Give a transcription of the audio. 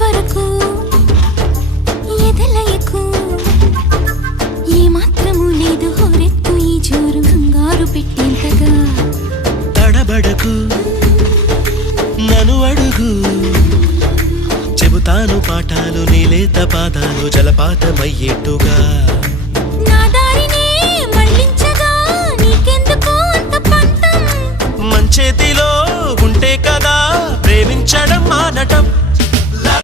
వరకు ఎదలయకు ఏ మాత్రము లేదు హోరెత్తు ఈ జోరు కంగారు పెట్టేంతగా తడబడకు నన్ను అడుగు చెబుతాను పాఠాలు నీలేత పాదాలు జలపాతమయ్యేట్టుగా నా దారినే మళ్ళించగా నీకెందుకు అంత పంతం మంచేతిలో ఉంటే కదా ప్రేమించడం మానటం